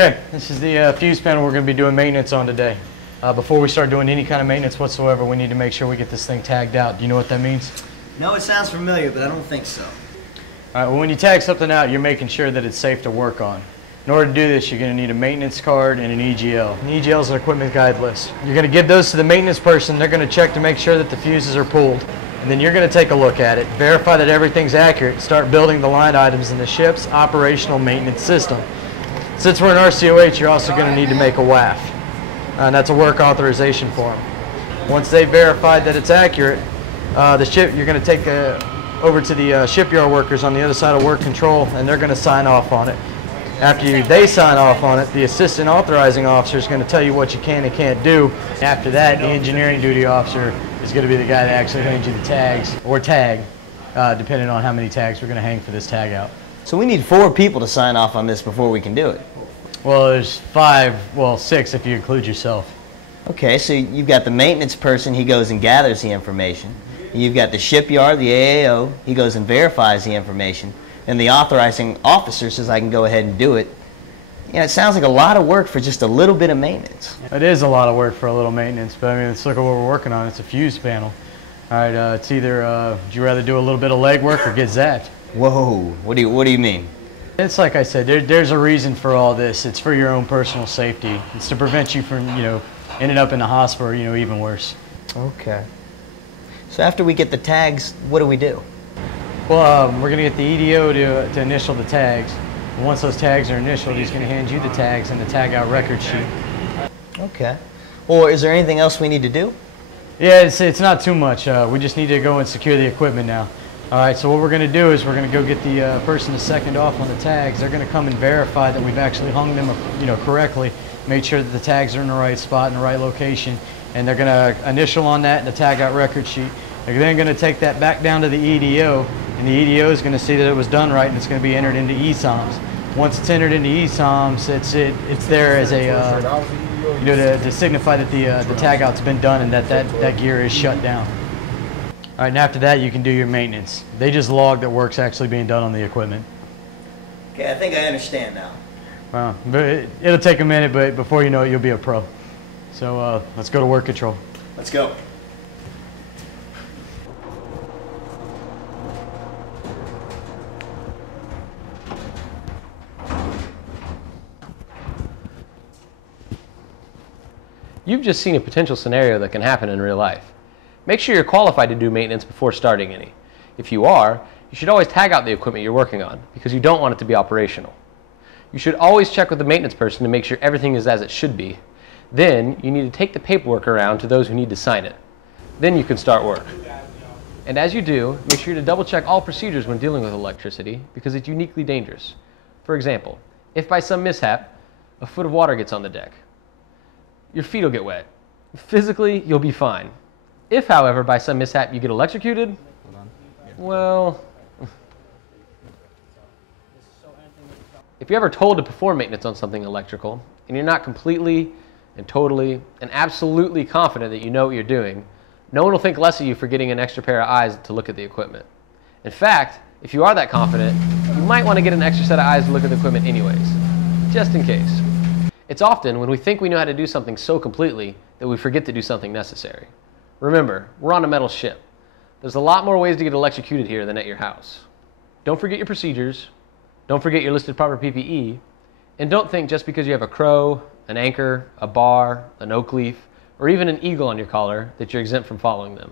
Okay, this is the fuse panel we're going to be doing maintenance on today. Before we start doing any kind of maintenance whatsoever, we need to make sure we get this thing tagged out. Do you know what that means? No, it sounds familiar, but I don't think so. Alright, well when you tag something out, you're making sure that it's safe to work on. In order to do this, you're going to need a maintenance card and an EGL. An EGL is an equipment guide list. You're going to give those to the maintenance person. They're going to check to make sure that the fuses are pulled. And then you're going to take a look at it, verify that everything's accurate, start building the line items in the ship's operational maintenance system. Since we're in RCOH, you're also going to need to make a WAF. And that's a work authorization form. Once they've verified that it's accurate, you're going to take over to the shipyard workers on the other side of work control, and they're going to sign off on it. After they sign off on it, the assistant authorizing officer is going to tell you what you can and can't do. After that, the engineering duty officer is going to be the guy that actually hangs you the tags, or tag, depending on how many tags we're going to hang for this tag out. So we need 4 people to sign off on this before we can do it. Well, there's 5, well 6 if you include yourself. Okay, so you've got the maintenance person, he goes and gathers the information. You've got the shipyard, the AAO, he goes and verifies the information. And the authorizing officer says I can go ahead and do it. Yeah, it sounds like a lot of work for just a little bit of maintenance. It is a lot of work for a little maintenance, but I mean, let's look at what we're working on. It's a fuse panel. All right, it's either, would you rather do a little bit of leg work or get zapped? Whoa, what do you mean? It's like I said, there's a reason for all this. It's for your own personal safety. It's to prevent you from, ending up in the hospital or, even worse. Okay. So after we get the tags, what do we do? Well, we're going to get the EDO to initial the tags. And once those tags are initialed, he's going to hand you the tags and the tag out record sheet. Okay. Or is there anything else we need to do? Yeah, it's not too much. We just need to go and secure the equipment now. All right, so what we're going to do is we're going to go get the person to second off on the tags. They're going to come and verify that we've actually hung them correctly, made sure that the tags are in the right spot, in the right location, and they're going to initial on that in the tag out record sheet. They're then going to take that back down to the EDO, and the EDO is going to see that it was done right, and it's going to be entered into ESOMs. Once it's entered into ESOMs, it's there as a to signify that the tag out's been done and that gear is shut down. All right, and after that you can do your maintenance. They just log that work's actually being done on the equipment. Okay, I think I understand now. Well, but it'll take a minute, but before you know it, you'll be a pro. So let's go to work control. Let's go. You've just seen a potential scenario that can happen in real life. Make sure you're qualified to do maintenance before starting any. If you are, you should always tag out the equipment you're working on because you don't want it to be operational. You should always check with the maintenance person to make sure everything is as it should be. Then you need to take the paperwork around to those who need to sign it. Then you can start work. And as you do, make sure to double check all procedures when dealing with electricity because it's uniquely dangerous. For example, if by some mishap, a foot of water gets on the deck, your feet will get wet. Physically, you'll be fine. If, however, by some mishap you get electrocuted, well, if you're ever told to perform maintenance on something electrical and you're not completely and totally and absolutely confident that you know what you're doing, no one will think less of you for getting an extra pair of eyes to look at the equipment. In fact, if you are that confident, you might want to get an extra set of eyes to look at the equipment anyways, just in case. It's often when we think we know how to do something so completely that we forget to do something necessary. Remember, we're on a metal ship. There's a lot more ways to get electrocuted here than at your house. Don't forget your procedures, don't forget your listed proper PPE, and don't think just because you have a crow, an anchor, a bar, an oak leaf, or even an eagle on your collar that you're exempt from following them.